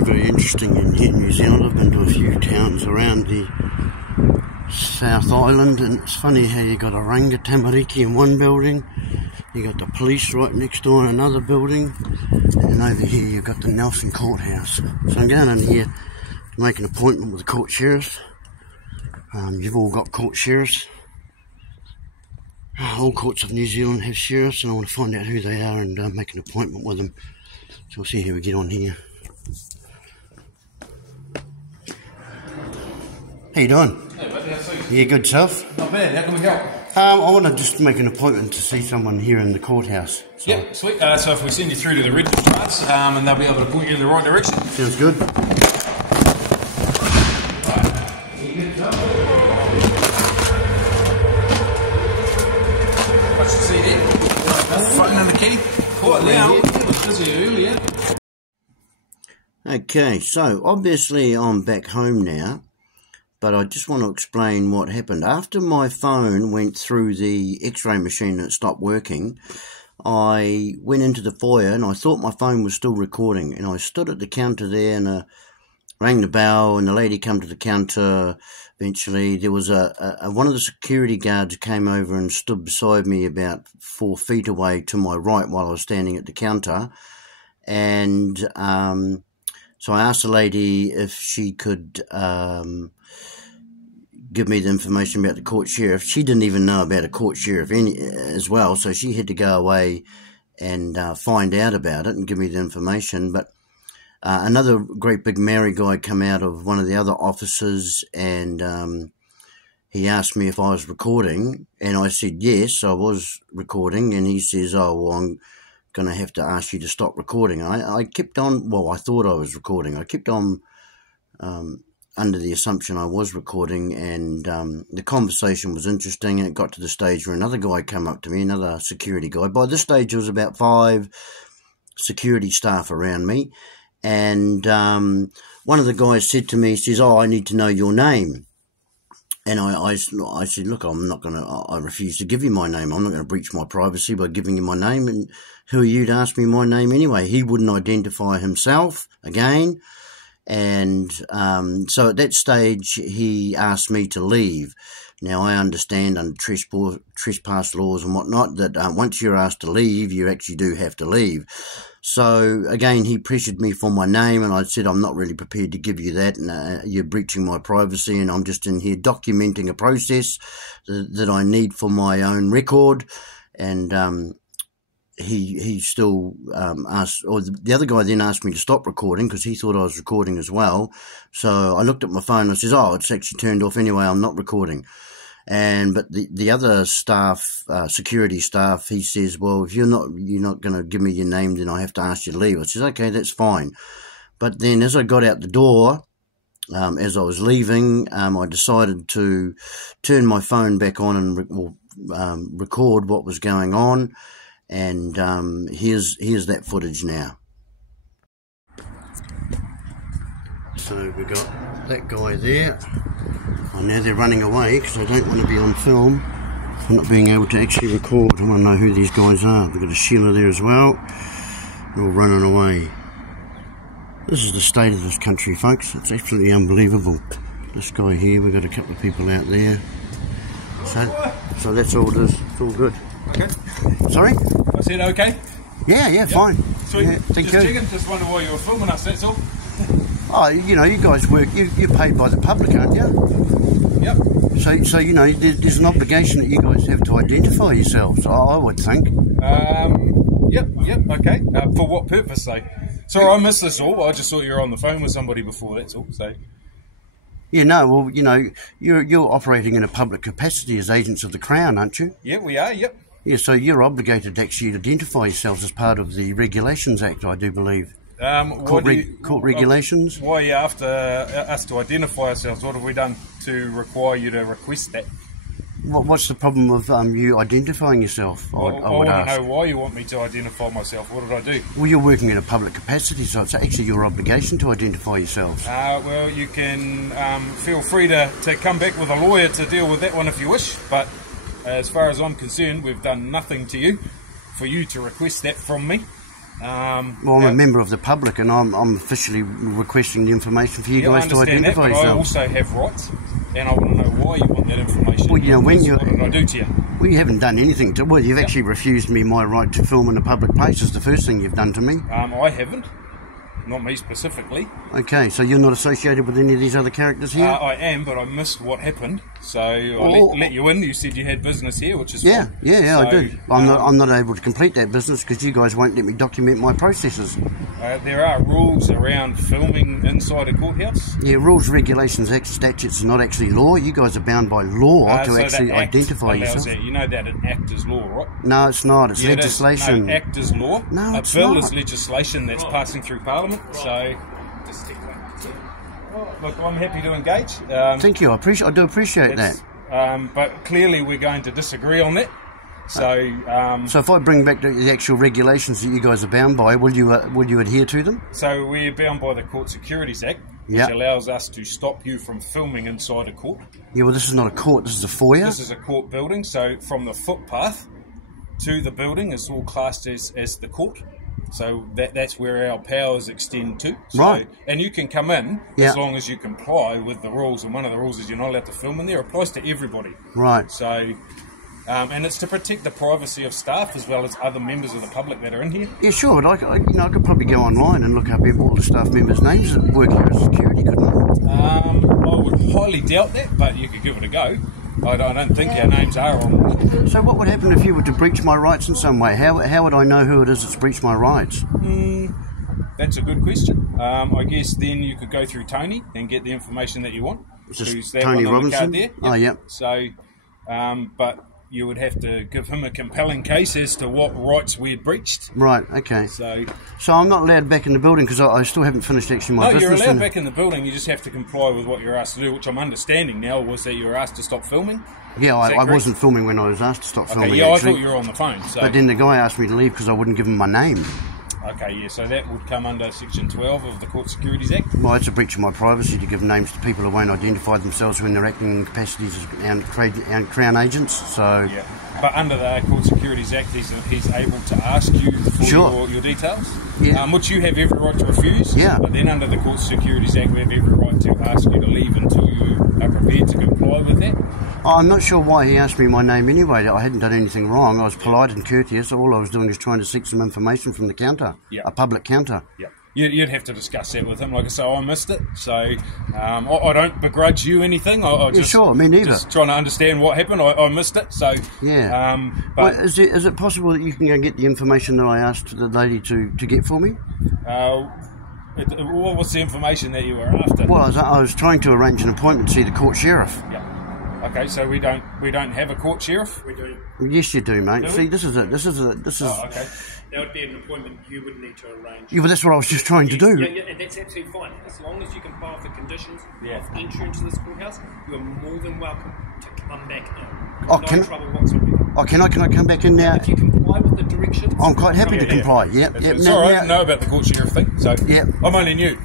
very, very interesting in here in New Zealand. I've been to a few towns around the South Island, and it's funny how you got a Ranga Tamariki in one building, you got the police right next door in another building, and over here you've got the Nelson Courthouse. So I'm going in here to make an appointment with the court sheriffs. You've all got court sheriffs. All courts of New Zealand have sheriffs, and I want to find out who they are and make an appointment with them. So we'll see how we get on here. How you doing? Hey buddy, how's Yeah, good self? Not bad, how can we help? I want to just make an appointment to see someone here in the courthouse. So. Yep, sweet. So if we send you through to the registrars, and they'll be able to point you in the right direction. Sounds good. What's the CD? Phone and the key. Quite loud. It was busy earlier. Okay, so obviously I'm back home now, but I just want to explain what happened. After my phone went through the x-ray machine and it stopped working, I went into the foyer and I thought my phone was still recording, and I stood at the counter there and rang the bell, and the lady came to the counter. Eventually there was one of the security guards came over and stood beside me about 4 feet away to my right while I was standing at the counter, and so I asked the lady if she could give me the information about the court sheriff. She didn't even know about a court sheriff as well, so she had to go away and find out about it and give me the information. But another great big Maori guy come out of one of the other offices, and he asked me if I was recording, and I said yes, I was recording, and he says, oh, well, I'm going to have to ask you to stop recording. I kept on, well, I thought I was recording. I kept on under the assumption I was recording, and the conversation was interesting, and it got to the stage where another guy came up to me, another security guy. By this stage, there was about 5 security staff around me, and one of the guys said to me, he says, oh, I need to know your name. And I said, look, I refuse to give you my name. I'm not going to breach my privacy by giving you my name. And who are you to ask me my name anyway? He wouldn't identify himself again. And so at that stage, he asked me to leave. Now, I understand under trespass laws and whatnot that once you're asked to leave, you actually do have to leave. So, again, he pressured me for my name, and I said, I'm not really prepared to give you that, and you're breaching my privacy, and I'm just in here documenting a process that I need for my own record. And he still asked, or the other guy then asked me to stop recording because he thought I was recording as well. So I looked at my phone and I says, oh, it's actually turned off anyway, I'm not recording. But the other staff, security staff, he says, well, if you're not going to give me your name, then I have to ask you to leave. I says, okay, that's fine. But then as I got out the door, as I was leaving, I decided to turn my phone back on and record what was going on. And here's that footage now. So we got that guy there. Oh, now they're running away because I don't want to be on film. I'm not being able to actually record. I want to know who these guys are. We've got a Sheila there as well. They're all running away. This is the state of this country, folks. It's absolutely unbelievable. This guy here, we've got a couple of people out there. So that's all it is. It's all good. Okay. Sorry? I said okay? Yeah, yep. Fine. Sweet. Yeah, thank you. Just checking, just wonder why you were filming us, that's all. Oh, you know, you guys work, you're paid by the public, aren't you? Yep. So you know, there's an obligation that you guys have to identify yourselves, I would think. Yep, okay. For what purpose, though? Sorry, I missed this all. I just thought you were on the phone with somebody before, that's all, so... Yeah, no, well, you know, you're operating in a public capacity as agents of the Crown, aren't you? Yeah, we are, yep. Yeah, so you're obligated to actually identify yourselves as part of the Regulations Act, I do believe. Court regulations? Why are you after us to identify ourselves? What have we done to require you to request that? What's the problem with you identifying yourself? I want to know why you want me to identify myself. What did I do? Well, you're working in a public capacity, so it's actually your obligation to identify yourselves. Well, you can feel free to come back with a lawyer to deal with that one if you wish, but as far as I'm concerned, we've done nothing to you for you to request that from me. Well, I'm a member of the public, and I'm officially requesting the information for you guys to identify that, but yourselves. I also have rights, and I want to know why you want that information. Well, you know, when what did I do to you? Well, you haven't done anything to... Well, you've actually refused me my right to film in a public place. Is the first thing you've done to me. I haven't. Not me specifically. Okay, so you're not associated with any of these other characters here? I am, but I missed what happened. So I let you in. You said you had business here, which is fine. Yeah, so, I do. I'm not able to complete that business because you guys won't let me document my processes. There are rules around filming inside a courthouse. Yeah, rules, regulations, statutes are not actually law. You guys are bound by law to so actually identify yourself. That. You know that an act is law, right? No, it's not. It's legislation. No, act is law. No, a it's bill not. is legislation that's passing through Parliament. So, look, I'm happy to engage. Thank you. I do appreciate that. But clearly, we're going to disagree on that. So, so if I bring back the actual regulations that you guys are bound by, will you adhere to them? So we're bound by the Court Securities Act, which allows us to stop you from filming inside a court. Yeah, well, this is not a court. This is a foyer. This is a court building. So from the footpath to the building is all classed as the court. So that's where our powers extend to. So, right. And you can come in as long as you comply with the rules. And one of the rules is you're not allowed to film in there. It applies to everybody. Right. So... and it's to protect the privacy of staff as well as other members of the public that are in here. Yeah, sure. But I could probably go online and look up all the staff members' names that work here as security, couldn't I? I would highly doubt that, but you could give it a go. I don't think our names are on. So what would happen if you were to breach my rights in some way? How would I know who it is that's breached my rights? That's a good question. I guess then you could go through Tony and get the information that you want. Is this Tony Robinson? The card there. Oh, yep. So, but you would have to give him a compelling case as to what rights we had breached. Right, okay. So I'm not allowed back in the building because I still haven't finished actually my business. No, you're allowed back in the building. You just have to comply with what you're asked to do, which I'm understanding now was that you were asked to stop filming. Yeah, I wasn't filming when I was asked to stop filming. Yeah, actually. I thought you were on the phone. So. But then the guy asked me to leave because I wouldn't give him my name. Okay, yeah, so that would come under Section 12 of the Court Securities Act. Well, it's a breach of my privacy to give names to people who won't identify themselves when they're acting in capacities as Crown agents. So, yeah, but under the Court Securities Act, he's able to ask you for your details, which you have every right to refuse. Yeah. But then under the Court Securities Act, we have every right to ask you to leave until you are prepared to comply with that. I'm not sure why he asked me my name anyway. I hadn't done anything wrong. I was polite and courteous. All I was doing was trying to seek some information from the counter, a public counter. Yeah. You'd have to discuss that with him. Like I say, I missed it. So I don't begrudge you anything. I just, sure, me neither. Just trying to understand what happened. I missed it. So yeah. But well, is it possible that you can go get the information that I asked the lady to get for me? What was the information that you were after? Well, I was trying to arrange an appointment to see the court sheriff. Yeah. Okay, so we don't have a court sheriff. We do. Yes, you do, mate. Do see, we? this is. Oh, okay. That would be an appointment you would need to arrange. Yeah, but that's what I was just trying to do. Yeah, and that's absolutely fine. As long as you comply with the conditions of entry into this courthouse, you are more than welcome to come back in. No trouble whatsoever. Oh, can I come back in now? If you comply with the directions, I'm quite happy to comply. Yeah. It's all right. I didn't know about the court sheriff thing, so I'm only new.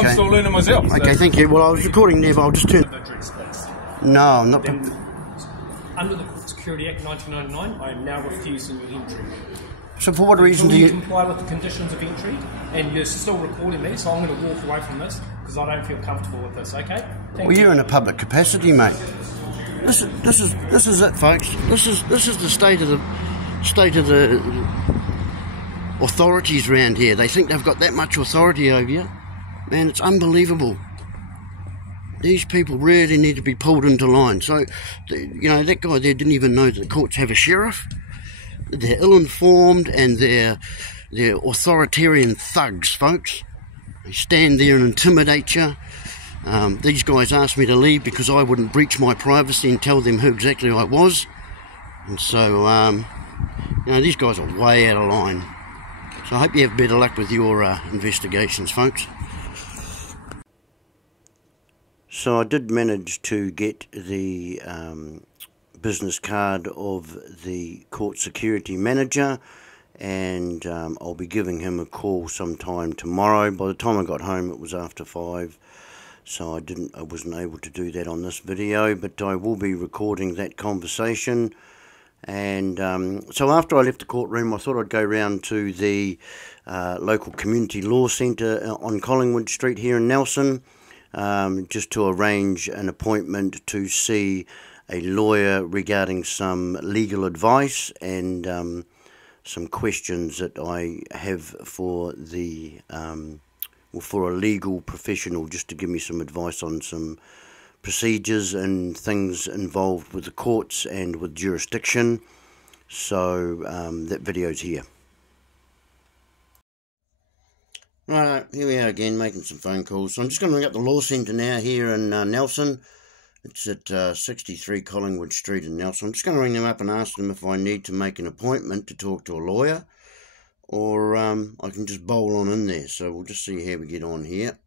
Okay. I'm still learning myself. Okay, thank you. Well, I was recording there, but I'll just turn... No, I'm not... Under the Court Security Act 1999, I am now refusing your entry. So for what reason do you... comply with the conditions of entry, and you're still recording me, so I'm going to walk away from this, because I don't feel comfortable with this, okay? Well, you're in a public capacity, mate. This is it, folks. This is the state of the authorities around here. They think they've got that much authority over you. Man, it's unbelievable. These people really need to be pulled into line. So, that guy there didn't even know that the courts have a sheriff. They're ill-informed and they're authoritarian thugs, folks. They stand there and intimidate you. These guys asked me to leave because I wouldn't breach my privacy and tell them who exactly I was. And so, these guys are way out of line. So I hope you have better luck with your investigations, folks. So I did manage to get the business card of the court security manager, and I'll be giving him a call sometime tomorrow. By the time I got home it was after 5, so I wasn't able to do that on this video, but I will be recording that conversation. And so after I left the courtroom, I thought I'd go round to the local community law centre on Collingwood Street here in Nelson, just to arrange an appointment to see a lawyer regarding some legal advice and some questions that I have for the for a legal professional, just to give me some advice on some procedures and things involved with the courts and with jurisdiction. So that video's here. Right, here we are again, making some phone calls. So I'm just going to ring up the law centre now here in Nelson. It's at 63 Collingwood Street in Nelson. I'm just going to ring them up and ask them if I need to make an appointment to talk to a lawyer, or I can just bowl on in there. So we'll just see how we get on here.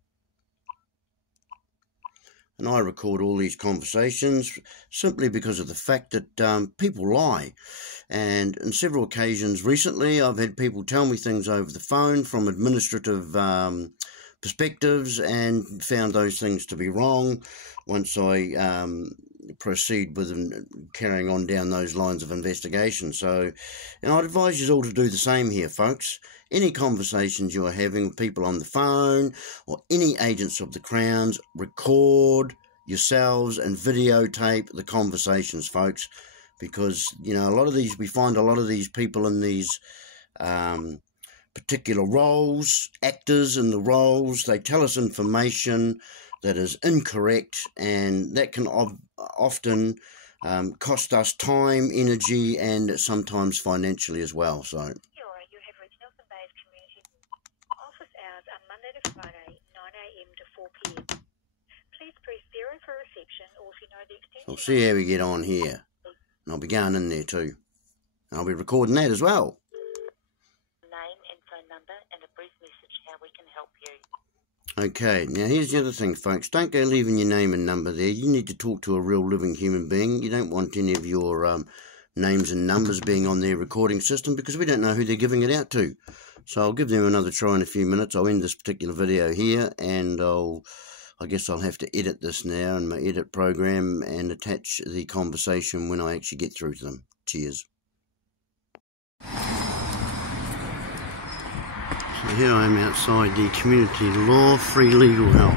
And I record all these conversations simply because of the fact that people lie. And on several occasions recently, I've had people tell me things over the phone from administrative perspectives and found those things to be wrong once I proceed with carrying on down those lines of investigation. So, and I'd advise you all to do the same here, folks. Any conversations you are having with people on the phone or any agents of the Crown's, record yourselves and videotape the conversations, folks, because, you know, we find a lot of these people in these particular roles, actors in the roles, they tell us information that is incorrect, and that can often cost us time, energy, and sometimes financially as well. So, You have reached Nelson Bay's community. Office hours are Monday to Friday, 9 a.m. to 4 p.m. Please press 0 for reception, or if you know the extension. I'll see how we get on here, and I'll be going in there too. I'll be recording that as well. Name and phone number and a brief message how we can help you. Okay, now here's the other thing, folks. Don't go leaving your name and number there. You need to talk to a real living human being. You don't want any of your names and numbers being on their recording system, because we don't know who they're giving it out to. So I'll give them another try in a few minutes. I'll end this particular video here, and I guess I'll have to edit this now in my edit program and attach the conversation when I actually get through to them. Cheers. So here I am outside the community law, free legal help.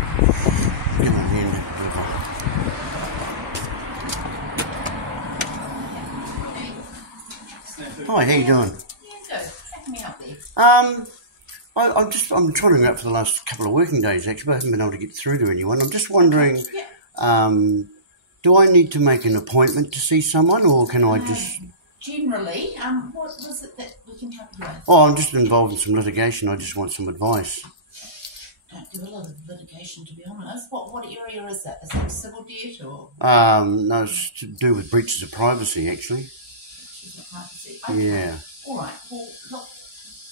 Hi, how you doing? Yeah, good. How can we help you? I'm trying to go out for the last couple of working days actually, but I haven't been able to get through to anyone. I'm just wondering, do I need to make an appointment to see someone, or can I just... Generally, what was it that we can help you with? Oh, I'm just involved in some litigation. I just want some advice. Don't do a lot of litigation, to be honest. What area is that? Is that civil debt or...? No, it's to do with breaches of privacy, actually. Breaches of privacy. Okay. Yeah. All right. Well, look,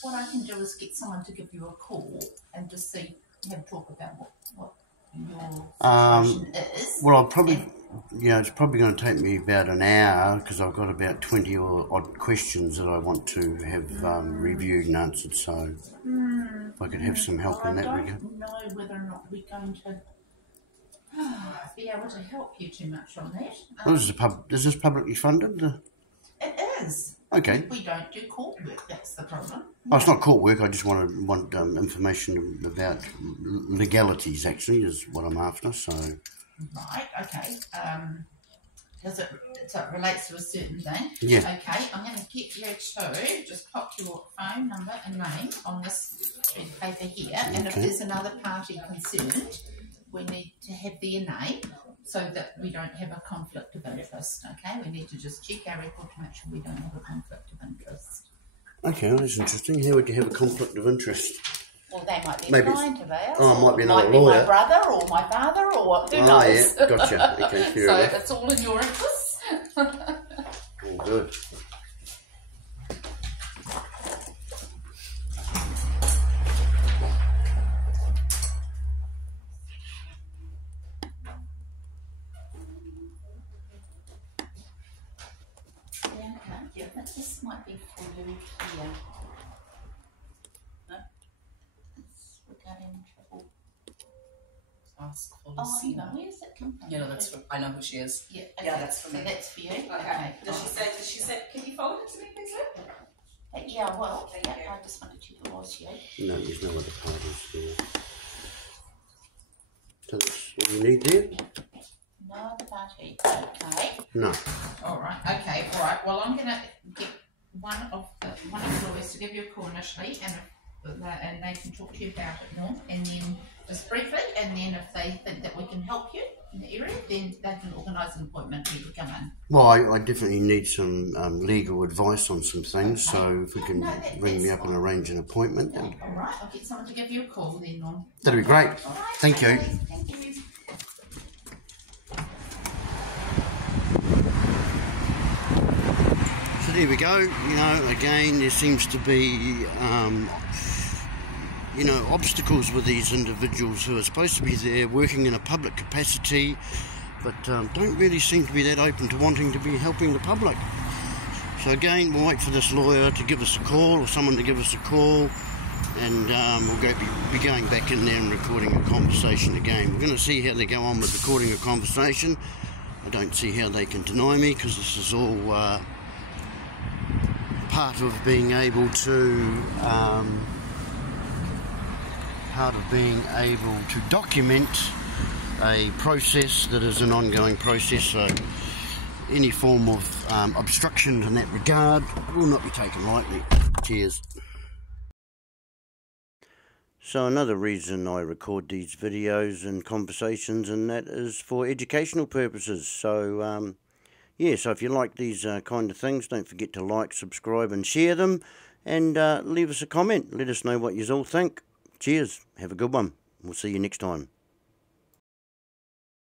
what I can do is get someone to give you a call and just have a talk about what your situation is. Well, I'll probably... it's probably going to take me about an hour, because I've got about 20 or odd questions that I want to have reviewed and answered, so if I could have some help in that regard. I don't know whether or not we're going to be able to help you too much on that. Is this publicly funded? It is. Okay. We don't do court work, that's the problem. Oh, it's not court work, I just want information about legalities, actually, is what I'm after, so... Right, okay. So it relates to a certain thing. Yeah. Okay, I'm going to get you to just pop your phone number and name on this bit of paper here. Okay. And if there's another party concerned, we need to have their name so that we don't have a conflict of interest. Okay, we need to just check our record to make sure we don't have a conflict of interest. Okay, well, that's interesting. How would you have a conflict of interest? Well, they might be Maybe a client of ours. Oh, it might be another lawyer. lawyer. My brother or my father or who knows. Oh, yeah, gotcha. Okay, fair so enough. it's all in your interest. All good. Yeah, I think this might be for you here. No? We're getting in trouble. ask for Oh, I know. Lucina. Where's that come from? Yeah, that's from, I know who she is. Yeah, Yeah, that's for so me. that's for you. Okay. Does she say, can you forward it to me, please, Lou? Yeah, well, Thank yeah, you. I just wanted to check it was you. No, there's no other parties there. So that's all you need there? No other party. Okay. No. All right. Okay. All right. Well, I'm going to get one of the lawyers to give you a call initially, and they can talk to you about it more, and then just briefly, and then if they think that we can help you in the area, then they can organise an appointment for you to come in. Well, I definitely need some legal advice on some things, so if we can ring me up and arrange an appointment. Then All right. I'll get someone to give you a call then on. that'd be great. All right. Thank you. Okay, thank you. So there we go. You know, again, there seems to be, you know, obstacles with these individuals who are supposed to be there working in a public capacity, but don't really seem to be that open to wanting to be helping the public. So again, we'll wait for this lawyer to give us a call, or someone to give us a call, and we'll be going back in there and recording a conversation again. We're going to see how they go on with recording a conversation. I don't see how they can deny me, because this is all part of being able to document a process that is an ongoing process. So any form of obstruction in that regard will not be taken lightly. Cheers. So another reason I record these videos and conversations, and that is for educational purposes. So yeah, so if you like these kind of things, don't forget to like, subscribe and share them, and leave us a comment. Let us know what you all think. Cheers. Have a good one. We'll see you next time.